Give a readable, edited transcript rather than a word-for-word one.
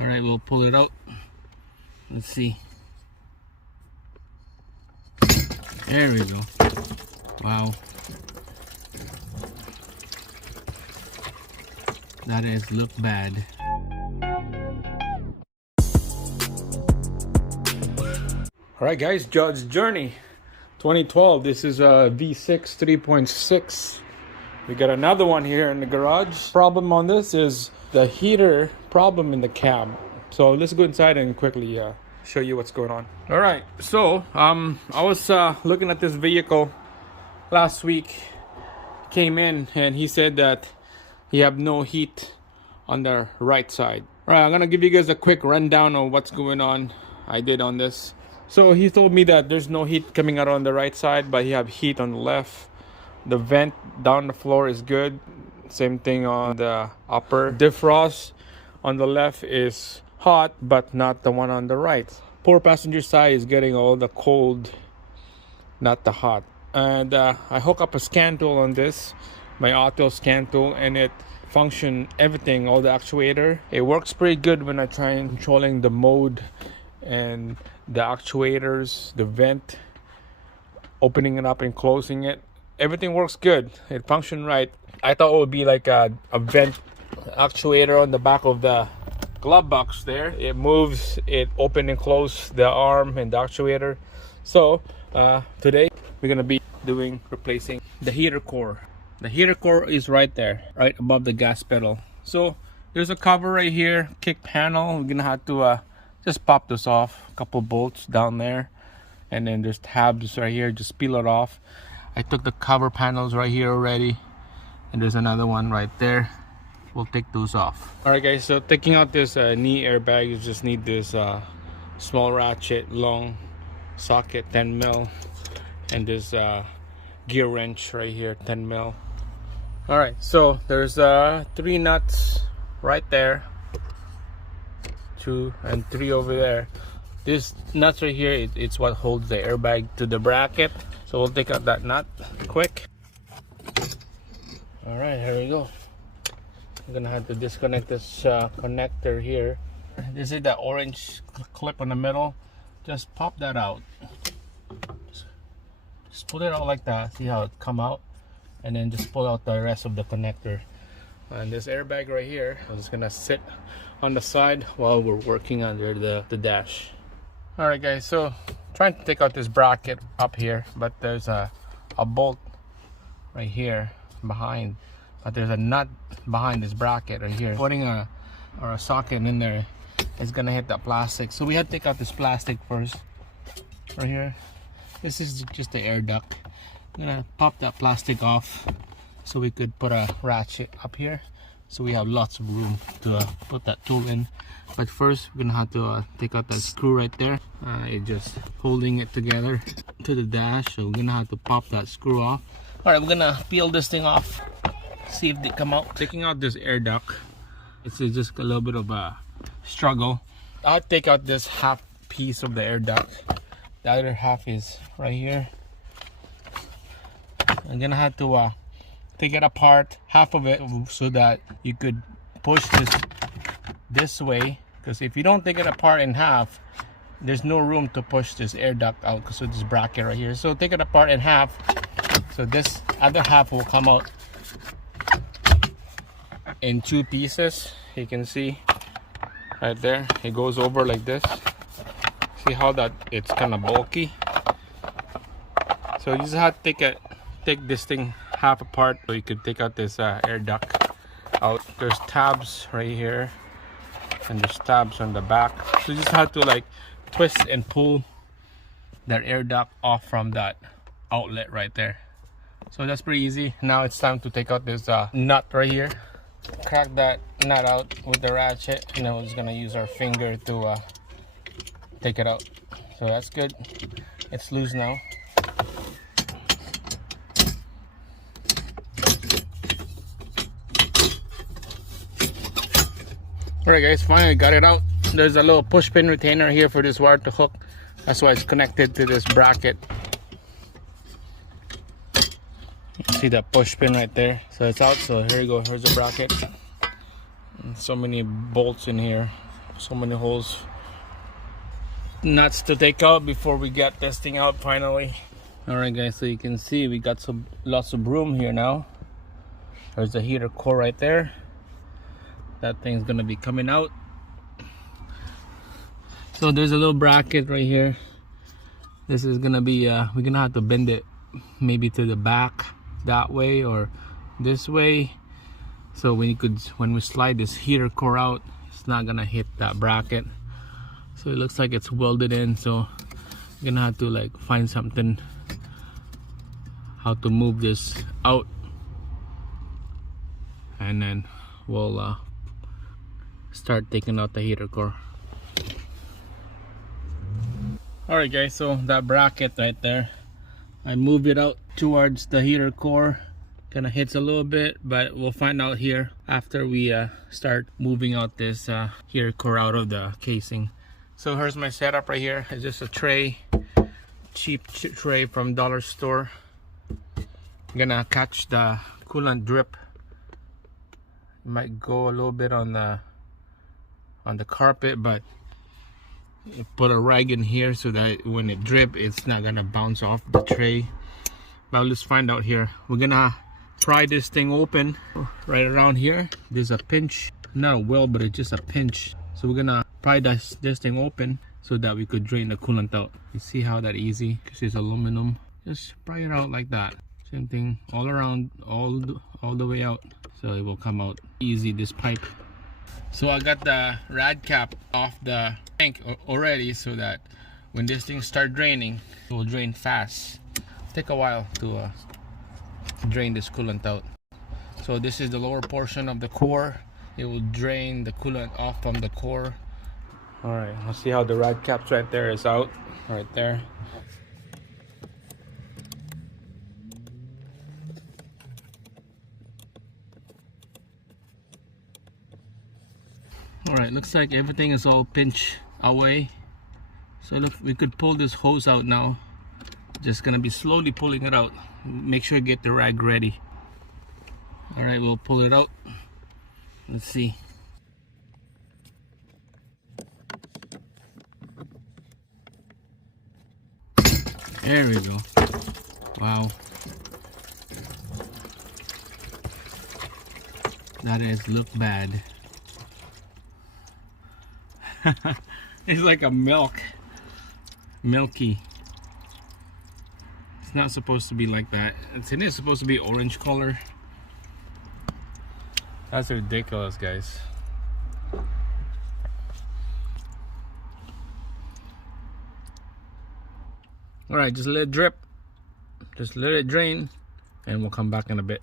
All right, we'll pull it out. Let's see. There we go. Wow. That is look bad. All right, guys, Judge's Journey 2012. This is a V6 3.6. We got another one here in the garage. Problem on this is the heater problem in the cab. So let's go inside and quickly show you what's going on. All right, so I was looking at this vehicle last week. Came in and he said that he have no heat on the right side. All right, I'm gonna give you guys a quick rundown of what's going on. I did on this. So he told me that there's no heat coming out on the right side, but he have heat on the left. The vent down the floor is good. Same thing on the upper. Defrost on the left is hot, but not the one on the right. Poor passenger side is getting all the cold, not the hot. And I hook up a scan tool on this, my auto scan tool, and it function everything, all the actuator. It works pretty good when I try controlling the mode and the actuators, the vent, opening it up and closing it. Everything works good. It functioned right. I thought it would be like a vent actuator on the back of the glove box there. It moves, it open and close the arm and the actuator. So today we're gonna be replacing the heater core. The heater core is right there, right above the gas pedal. So there's a cover right here, kick panel. We're gonna have to just pop this off, a couple bolts down there, and then there's tabs right here, just peel it off. I took the cover panels right here already, and there's another one right there. We'll take those off. All right, guys, so taking out this knee airbag, you just need this small ratchet, long socket, 10 mil, and this gear wrench right here, 10 mil. All right, so there's 3 nuts right there, 2 and 3 over there. This nuts right here, it's what holds the airbag to the bracket. So we'll take out that nut quick. All right, here we go. I'm gonna have to disconnect this connector here. This is the orange clip in the middle. Just pop that out. Just pull it out like that. See how it come out, and then just pull out the rest of the connector. And this airbag right here, I'm just gonna sit on the side while we're working under the dash. All right, guys, so trying to take out this bracket up here, but there's a bolt right here behind, but there's a nut behind this bracket right here. Putting a socket in there is gonna hit that plastic, so we had to take out this plastic first right here. This is just the air duct. I'm gonna pop that plastic off so we could put a ratchet up here, so we have lots of room to put that tool in. But first we're gonna have to take out that screw right there. It just holding it together to the dash, so we're gonna have to pop that screw off. All right, we're gonna peel this thing off, see if they come out. Taking out this air duct, it's just a little bit of a struggle. I'll take out this half piece of the air duct. The other half is right here. I'm gonna have to take it apart, half of it, so that you could push this way, because if you don't take it apart in half, there's no room to push this air duct out because of this bracket right here. So take it apart in half, so this other half will come out in 2 pieces. You can see right there, it goes over like this. See how that it's kind of bulky? So you just have to take this thing half apart so you could take out this air duct out. There's tabs right here, and there's tabs on the back, so you just have to like twist and pull that air duct off from that outlet right there. So that's pretty easy. Now it's time to take out this nut right here. Crack that nut out with the ratchet, and then we're just gonna use our finger to take it out. So that's good, it's loose now. Alright guys, finally got it out. There's a little push pin retainer here for this wire to hook. That's why it's connected to this bracket. You see that push pin right there? So it's out, so here you go, here's the bracket. And so many bolts in here So many holes, nuts to take out before we get this thing out finally. All right guys, so you can see we got some lots of room here now. There's the heater core right there. That thing's gonna be coming out. So there's a little bracket right here. This is gonna be we're gonna have to bend it maybe to the back that way or this way, so when we slide this heater core out, it's not gonna hit that bracket. So it looks like it's welded in, so we're gonna have to like find something how to move this out, and then we'll start taking out the heater core. Alright guys, so that bracket right there, I moved it out towards the heater core. Kinda hits a little bit, but we'll find out here after we start moving out this heater core out of the casing. So here's my setup right here. It's just a tray, cheap tray from dollar store. I'm gonna catch the coolant drip. It might go a little bit on the carpet, but put a rag in here so that when it drip, it's not gonna bounce off the tray. But let's find out here. We're gonna pry this thing open right around here. There's a pinch, not a weld, but it's just a pinch. So we're gonna pry this thing open so that we could drain the coolant out. You see how that easy? Because it's aluminum. Just pry it out like that. Same thing all around, all the way out, so it will come out easy, this pipe. So I got the rad cap off the tank already, so that when this thing start draining, it will drain fast. Take a while to drain this coolant out. So this is the lower portion of the core. It will drain the coolant off from the core. All right, I'll see how the rad caps right there is out, right there. All right, looks like everything is all pinched away. So look, we could pull this hose out now. Just gonna be slowly pulling it out. Make sure you get the rag ready. All right, we'll pull it out. Let's see. There we go. Wow. That is look bad. It's like a milky. It's not supposed to be like that. It's supposed to be orange color. That's ridiculous, guys. All right, just let it drip, just let it drain, and we'll come back in a bit.